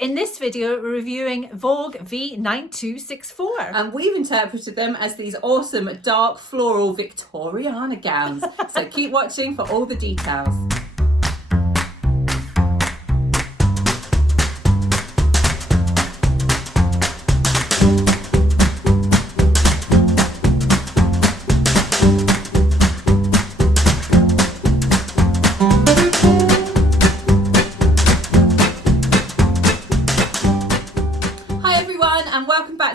In this video, we're reviewing Vogue V9264. And we've interpreted them as these awesome dark floral Victoriana gowns. So keep watching for all the details.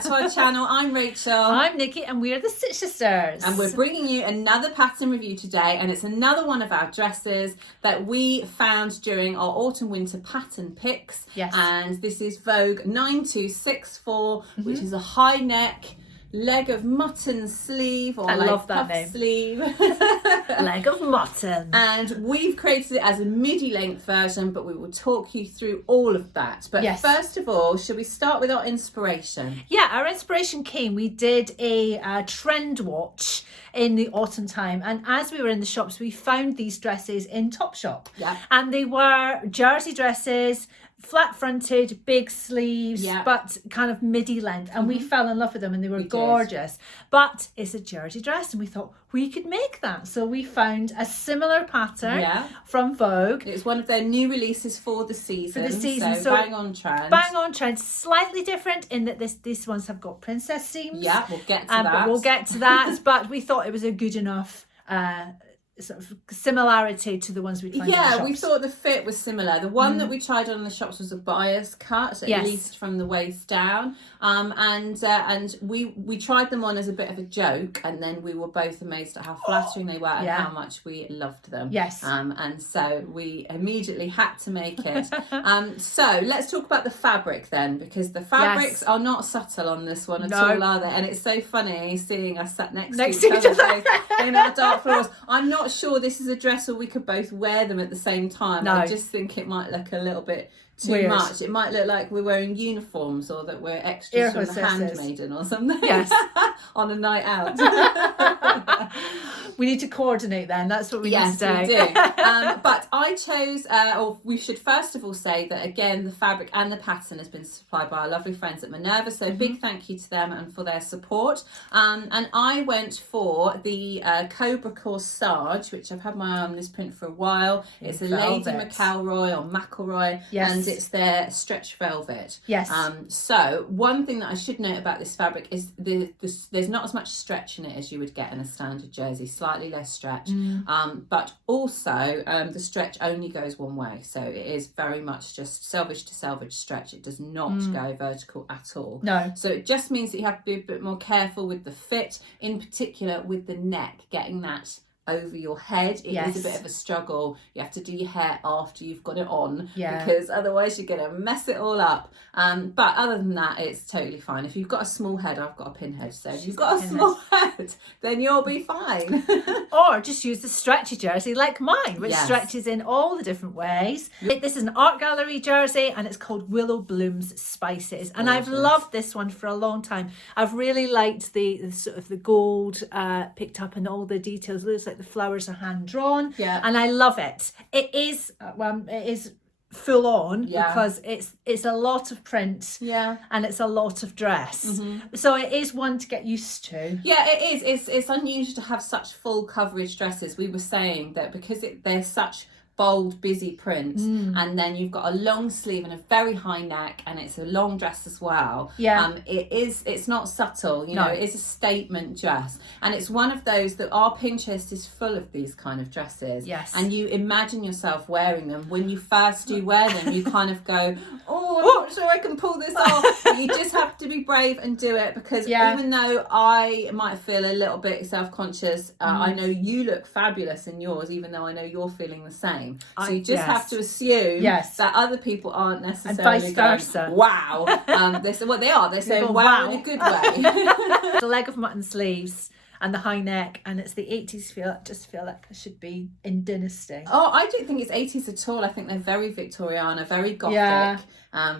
To our channel. I'm Rachel. I'm Nikki, and we're the Stitch Sisters. And we're bringing you another pattern review today, and it's another one of our dresses that we found during our autumn winter pattern picks. Yes. And this is Vogue 9264, which is a high neck, leg of mutton sleeve, or love that puff name. Sleeve. Leg of mutton. And we've created it as a midi length version, but we will talk you through all of that. But yes. First of all, should we start with our inspiration? Yeah, our inspiration came. We did a trend watch in the autumn time, and as we were in the shops, we found these dresses in Topshop. Yeah. And they were jersey dresses, flat fronted, big sleeves, but kind of midi length, and we fell in love with them, and they were gorgeous. But it's a jersey dress, and we thought we could make that, so we found a similar pattern from Vogue. It's one of their new releases for the season. So bang on trend. Bang on trend. Slightly different in that these ones have got princess seams. Yeah, we'll get to that. But we'll get to that. But we thought it was a good enough sort of similarity to the ones we found in the shops. We thought the fit was similar. The one that we tried on in the shops was a bias cut, at least from the waist down. And we tried them on as a bit of a joke, and then we were both amazed at how flattering they were and how much we loved them. Yes. And so we immediately had to make it. So let's talk about the fabric then, because the fabrics are not subtle on this one at all, are they? And it's so funny seeing us sat next to each other in our dark florals. I'm not sure this is a dress or we could both wear them at the same time. I just think it might look a little bit too much. It might look like we're wearing uniforms, or that we're extras from the Handmaiden or something. Yes. On a night out. We need to coordinate then. That's what we need to do. Yes, we do. But I chose, or we should first of all say that, again, the fabric and the pattern has been supplied by our lovely friends at Minerva. So big thank you to them and for their support. And I went for the Cobra Corsage, which I've had my eye on this print for a while. It's a Lady McElroy or McElroy. Yes. And it's their stretch velvet. Yes. So one thing that I should note about this fabric is there's not as much stretch in it as you would get in a standard jersey. Slightly less stretch, but also the stretch only goes one way, so it is very much just selvage to selvage stretch. It does not go vertical at all. No. So it just means that you have to be a bit more careful with the fit, in particular with the neck, getting that over your head. It is a bit of a struggle. You have to do your hair after you've got it on, because otherwise you're going to mess it all up. But other than that, it's totally fine. If you've got a small head, I've got a pinhead, so if you've got a small head, then you'll be fine. Or just use the stretchy jersey like mine, which stretches in all the different ways. This is an art gallery jersey, and it's called Willow Blooms Spices, and I've loved this one for a long time. I've really liked the sort of the gold picked up, and all the details. It looks like the flowers are hand drawn, and I love it. It is full on because it's a lot of print, and it's a lot of dress, so it is one to get used to. It is. It's unusual to have such full coverage dresses. We were saying that because they're such bold, busy print, and then you've got a long sleeve and a very high neck, and it's a long dress as well. It's not subtle, you know. It is a statement dress, and it's one of those that our Pinterest is full of these kind of dresses. And you imagine yourself wearing them. When you first do wear them, you kind of go, I'm not sure I can pull this off. But you just have to be brave and do it, because even though I might feel a little bit self-conscious, I know you look fabulous in yours, even though I know you're feeling the same. So you just have to assume that other people aren't necessarily going, wow. They're saying wow in a good way. The leg of mutton sleeves and the high neck, and it's the 80s feel. I just feel like I should be in Dynasty. Oh, I don't think it's 80s at all. I think they're very Victoriana, very gothic,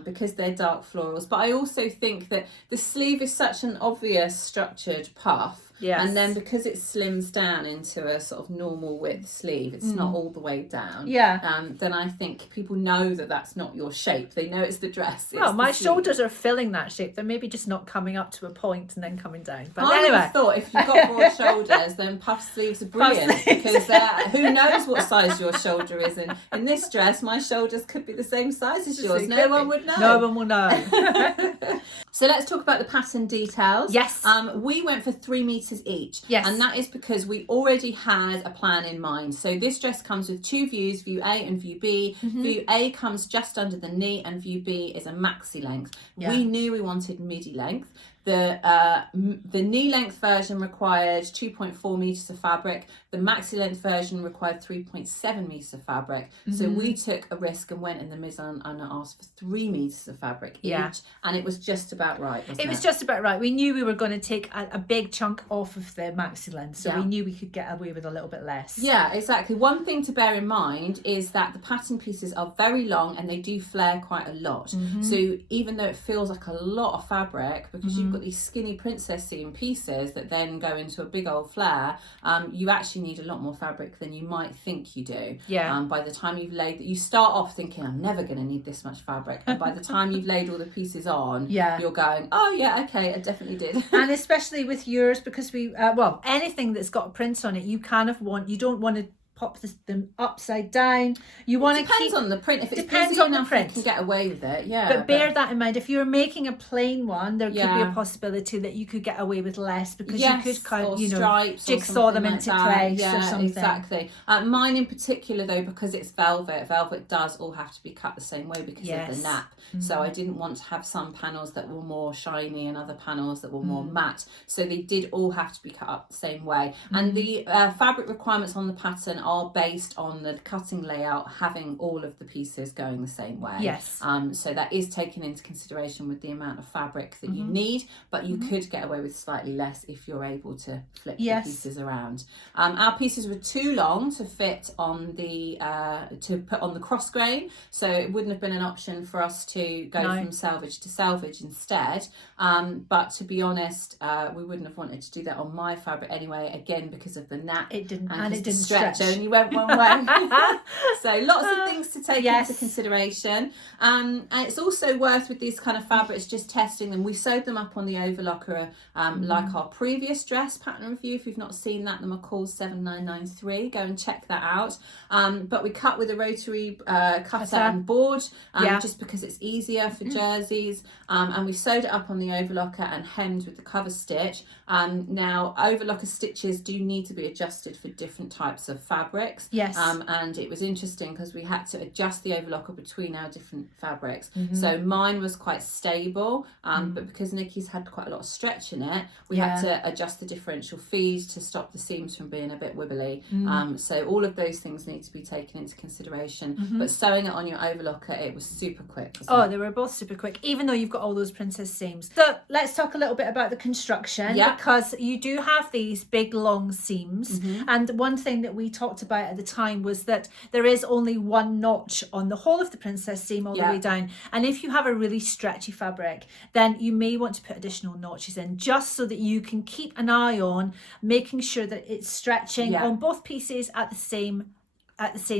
because they're dark florals. But I also think that the sleeve is such an obvious structured puff Yes. And then because it slims down into a sort of normal width sleeve, it's not all the way down. Yeah. Then I think people know that that's not your shape. They know it's the dress. Well, my sleeve. shoulders are filling that shape. They're maybe just not coming up to a point and then coming down. But I anyway, thought if you've got broad shoulders, then puff sleeves are brilliant because who knows what size your shoulder is in. In this dress, my shoulders could be the same size as yours. No one would know. No one will know. So let's talk about the pattern details. Yes. We went for 3 meters each. Yes. And that is because we already had a plan in mind. So this dress comes with 2 views, view A and view B. View A comes just under the knee and view B is a maxi length. Yeah. We knew we wanted midi length. The knee length version required 2.4 meters of fabric. The maxi length version required 3.7 meters of fabric. So we took a risk and went in the middle and asked for 3 meters of fabric each, and it was just about right. It was just about right. We knew we were going to take a big chunk off of the maxi length, so we knew we could get away with a little bit less. Yeah, exactly. One thing to bear in mind is that the pattern pieces are very long and they do flare quite a lot. So even though it feels like a lot of fabric, because you've got these skinny princess seam pieces that then go into a big old flare, you actually need a lot more fabric than you might think you do. By the time you've laid, you start off thinking, I'm never going to need this much fabric, and by the time you've laid all the pieces on, you're going, oh yeah, okay, I definitely did. And especially with yours, because we anything that's got a print on it, you don't want to pop them upside down. You want to keep. Depends on the print. If it's depends busy on enough, the print. you can get away with it. Yeah. But bear that in mind. If you're making a plain one, there could be a possibility that you could get away with less because you could kind of, jigsaw them into place or something. Exactly. Mine in particular, though, because it's velvet. Velvet does all have to be cut the same way because of the nap. So I didn't want to have some panels that were more shiny and other panels that were more matte. So they did all have to be cut up the same way. And the fabric requirements on the pattern are based on the cutting layout having all of the pieces going the same way. Yes. So that is taken into consideration with the amount of fabric that you need, but you could get away with slightly less if you're able to flip the pieces around. Our pieces were too long to fit on the to put on the cross grain, so it wouldn't have been an option for us to go from selvage to selvage instead. But to be honest, we wouldn't have wanted to do that on my fabric anyway, again because of the nap. It didn't, and it didn't stretch. stretch. Only went one way. So lots of things to take into consideration. And it's also worth, with these kind of fabrics, just testing them. We sewed them up on the overlocker like our previous dress pattern review. If you've not seen that, them are called 7993. Go and check that out. But we cut with a rotary cutter and board just because it's easier for jerseys. And we sewed it up on the overlocker and hemmed with the cover stitch. Now, overlocker stitches do need to be adjusted for different types of fabrics. Yes. And it was interesting because we had to adjust the overlocker between our different fabrics. So mine was quite stable, but because Nikki's had quite a lot of stretch in it, we had to adjust the differential feed to stop the seams from being a bit wibbly. So all of those things need to be taken into consideration. But sewing it on your overlocker, it was super quick. They were both super quick, even though you've got all those princess seams. So let's talk a little bit about the construction, because you do have these big long seams. And one thing that we talked about at the time was that there is only one notch on the whole of the princess seam all the way down. And if you have a really stretchy fabric, then you may want to put additional notches in, just so that you can keep an eye on making sure that it's stretching on both pieces at the same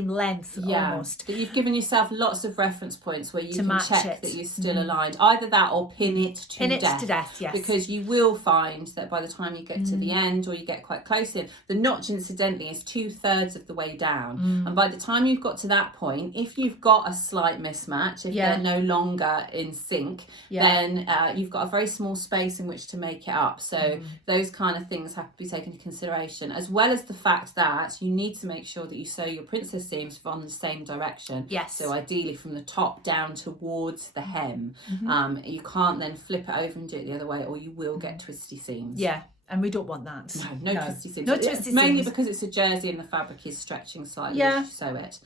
length almost. That you've given yourself lots of reference points where you can check that you're still aligned. Either that or pin it to death. Yes. Because you will find that by the time you get to the end, or you get quite close in, the notch incidentally is 2/3 of the way down. And by the time you've got to that point, if you've got a slight mismatch, if they're no longer in sync, then you've got a very small space in which to make it up. So those kind of things have to be taken into consideration, as well as the fact that you need to make sure that you sew your princess seams from the same direction. So ideally from the top down towards the hem. You can't then flip it over and do it the other way, or you will get twisty seams. And we don't want that. No twisty seams. No twisty mainly seams. because it's a jersey and the fabric is stretching slightly as you sew it.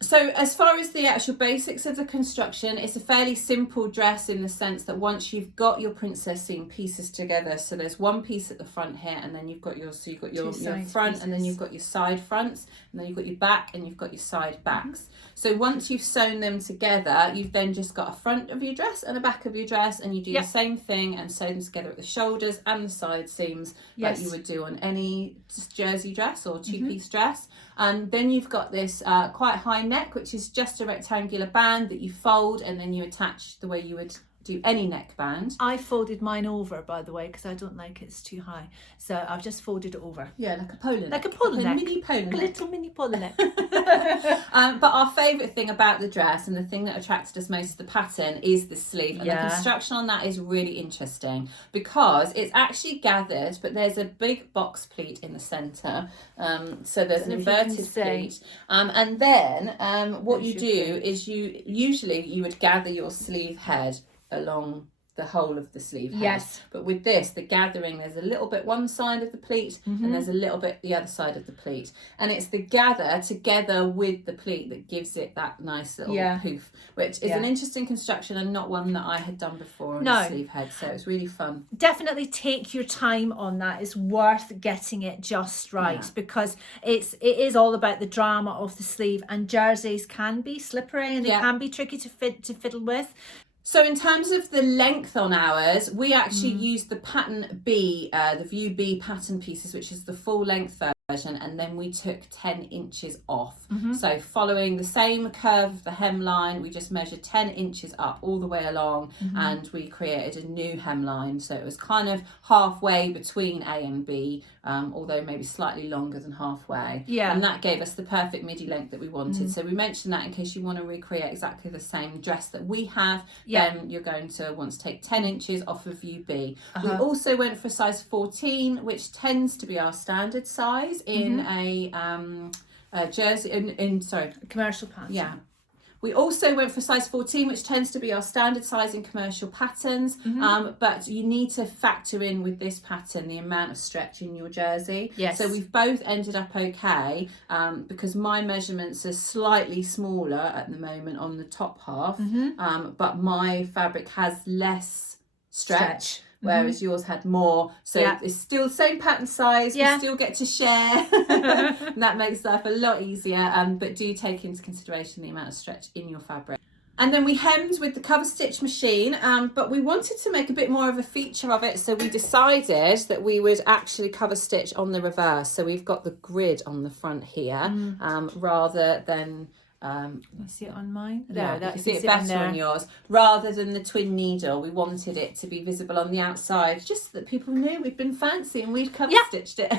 So as far as the actual basics of the construction, it's a fairly simple dress in the sense that once you've got your princess seam pieces together, so there's one piece at the front here, and then you've got your front pieces. And then you've got your side fronts, and then you've got your back, and you've got your side backs. So once you've sewn them together, you've then just got a front of your dress and a back of your dress, and you do the same thing and sew them together at the shoulders and the side seam. seams Yes. like you would do on any jersey dress or two-piece dress. Then you've got this quite high neck, which is just a rectangular band that you fold and then you attach the way you would do any neckband. I folded mine over, by the way, because I don't like it's too high. So I've just folded it over. Yeah, like a polo neck. Like a polo neck. Mini polo neck. A little mini polo neck. But our favourite thing about the dress and the thing that attracted us most to the pattern is the sleeve. And the construction on that is really interesting because it's actually gathered, but there's a big box pleat in the centre. So there's an inverted pleat. And then what you do is you would gather your sleeve head along the whole of the sleeve head. Yes. But with this, the gathering, there's a little bit one side of the pleat and there's a little bit the other side of the pleat. And it's the gather together with the pleat that gives it that nice little poof, which is an interesting construction and not one that I had done before on a sleeve head. So it's really fun. Definitely take your time on that. It's worth getting it just right because it is all about the drama of the sleeve, and jerseys can be slippery and they can be tricky to fiddle with. So in terms of the length on ours, we actually used the pattern B, the View B pattern pieces, which is the full length version, and then we took 10 inches off. So following the same curve of the hemline, we just measured 10 inches up all the way along and we created a new hemline. So it was kind of halfway between A and B, although maybe slightly longer than halfway. Yeah. And that gave us the perfect midi length that we wanted. So we mentioned that in case you want to recreate exactly the same dress that we have, then you're going to want to take 10 inches off of View B. We also went for size 14, which tends to be our standard size in a jersey, commercial pattern. Yeah. We also went for size 14, which tends to be our standard size in commercial patterns, but you need to factor in with this pattern the amount of stretch in your jersey. Yes. So we've both ended up okay because my measurements are slightly smaller at the moment on the top half, but my fabric has less stretch. Whereas yours had more, so it's still the same pattern size. We still get to share, and that makes life a lot easier. But do take into consideration the amount of stretch in your fabric. And then we hemmed with the cover stitch machine, but we wanted to make a bit more of a feature of it, so we decided that we would actually cover stitch on the reverse. So we've got the grid on the front here, rather than. You see it on mine? No, you can see it better on yours. Rather than the twin needle, we wanted it to be visible on the outside, just so that people knew we'd been fancy and we'd cover stitched it.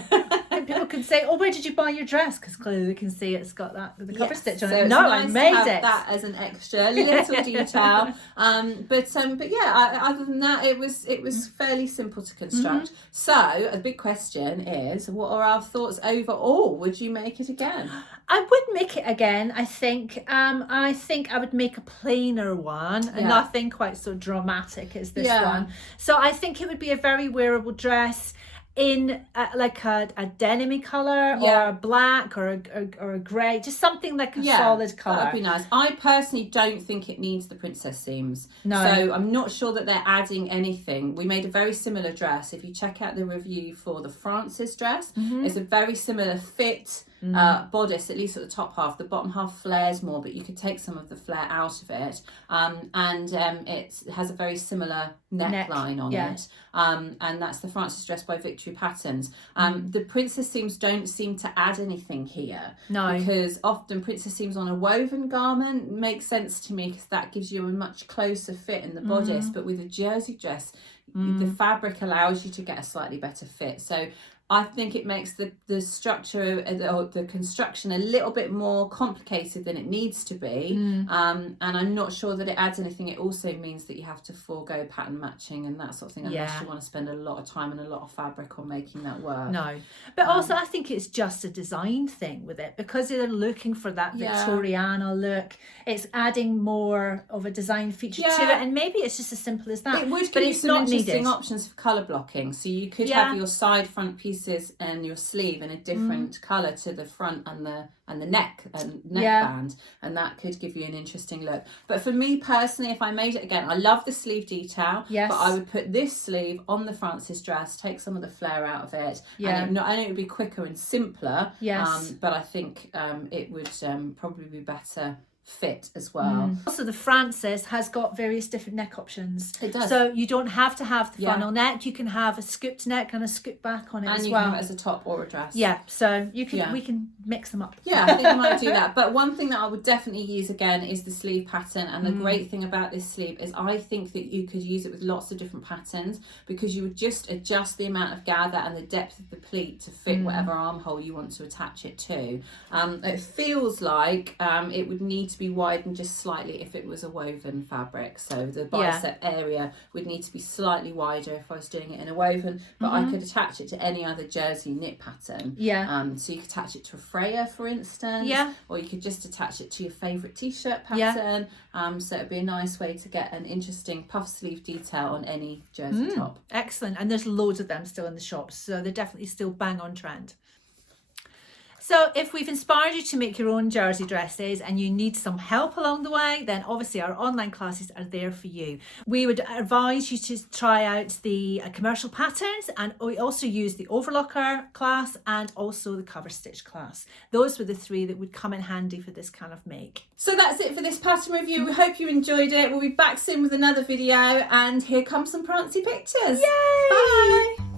And people can say, "Oh, where did you buy your dress?" Because clearly they can see it's got that with the cover stitch on it. No, nice I made it. That as an extra little detail. But yeah, other than that, it was fairly simple to construct. So a big question is, what are our thoughts overall? Would you make it again? I would make it again. I think I would make a plainer one and nothing quite so dramatic as this one. So I think it would be a very wearable dress in like a denim colour or a black or a grey, just something like a solid colour. That would be nice. I personally don't think it needs the princess seams. No. So I'm not sure that they're adding anything. We made a very similar dress. If you check out the review for the Frances dress, it's a very similar fit. Bodice, at least at the top half. The bottom half flares more, but you could take some of the flare out of it, and it has a very similar neckline on it, and that's the Frances dress by Victory Patterns. The princess seams don't seem to add anything here, because often princess seams on a woven garment makes sense to me because that gives you a much closer fit in the bodice, but with a jersey dress the fabric allows you to get a slightly better fit. So I think it makes the structure or the construction a little bit more complicated than it needs to be. And I'm not sure that it adds anything. It also means that you have to forego pattern matching and that sort of thing, unless you want to spend a lot of time and a lot of fabric on making that work. No, but also I think it's just a design thing with it, because they're looking for that Victoriana look. It's adding more of a design feature to it, and maybe it's just as simple as that. It would give you some interesting options for colour blocking. So you could have your side front pieces and your sleeve in a different colour to the front and the neck and neckband, and that could give you an interesting look. But for me personally, if I made it again, I love the sleeve detail, but I would put this sleeve on the Frances dress, take some of the flare out of it, and not only it would be quicker and simpler, but I think it would probably be better fit as well. Also, the Frances has got various different neck options. It does. So you don't have to have the funnel neck. You can have a scooped neck and a scoop back on it as well. And you can have it as a top or a dress. Yeah, so you can we can mix them up. Yeah, I think I might do that. But one thing that I would definitely use again is the sleeve pattern. And the great thing about this sleeve is I think that you could use it with lots of different patterns, because you would just adjust the amount of gather and the depth of the pleat to fit whatever armhole you want to attach it to. It feels like it would need to be widened just slightly if it was a woven fabric. So the bicep area would need to be slightly wider if I was doing it in a woven, but I could attach it to any other jersey knit pattern. So you could attach it to a Freya, for instance, or you could just attach it to your favourite t-shirt pattern. So it'd be a nice way to get an interesting puff sleeve detail on any jersey top. Excellent. And there's loads of them still in the shops, so they're definitely still bang on trend. So if we've inspired you to make your own jersey dresses and you need some help along the way, then obviously our online classes are there for you. We would advise you to try out the commercial patterns, and we also use the overlocker class and also the cover stitch class. Those were the three that would come in handy for this kind of make. So that's it for this pattern review. We hope you enjoyed it. We'll be back soon with another video, and here come some prancy pictures. Yay! Bye!